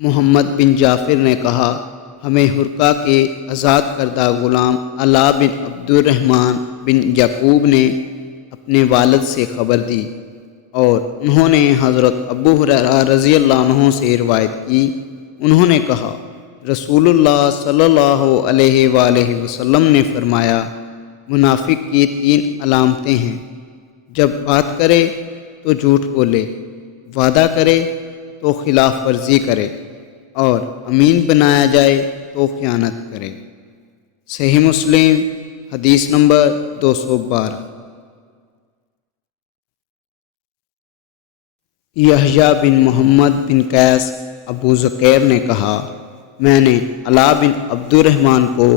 محمد بن جعفر نے کہا، ہمیں حرقہ کے آزاد کردہ غلام علاء بن عبد الرحمن بن یعقوب نے اپنے والد سے خبر دی اور انہوں نے حضرت ابو ہریرہ رضی اللہ عنہ سے روایت کی۔ انہوں نے کہا، رسول اللہ صلی اللہ علیہ وآلہ وسلم نے فرمایا، منافق کی 3 علامتیں ہیں: جب بات کرے تو جھوٹ بولے، وعدہ کرے تو خلاف ورزی کرے، اور امین بنایا جائے تو خیانت کرے۔ صحیح مسلم حدیث نمبر 212۔ یحییٰ بن محمد بن قیس ابو ذکیر نے کہا، میں نے علاء بن عبد الرحمن کو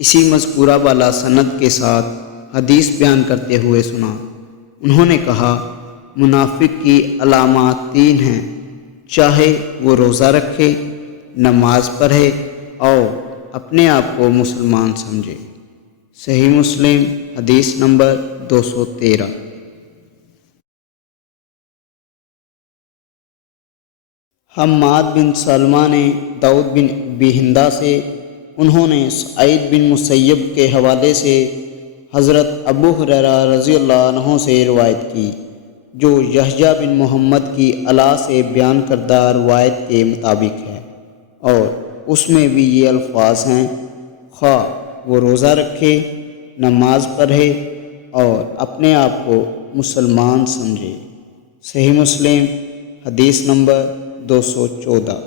اسی مذکورہ والا سند کے ساتھ حدیث بیان کرتے ہوئے سنا۔ انہوں نے کہا، منافق کی علامات 3 ہیں: چاہے وہ روزہ رکھے، نماز پڑھے اور اپنے آپ کو مسلمان سمجھے۔ صحیح مسلم حدیث نمبر 213۔ حماد بن سلمہ نے داؤد بن ابی ہندہ سے، انہوں نے سعید بن مسیب کے حوالے سے حضرت ابو ہریرہ رضی اللہ عنہ سے روایت کی، جو یحییٰ بن محمد کی علاء سے بیان کردہ روایت کے مطابق ہے، اور اس میں بھی یہ الفاظ ہیں: خواہ وہ روزہ رکھے، نماز پڑھے اور اپنے آپ کو مسلمان سمجھے۔ صحیح مسلم حدیث نمبر 214۔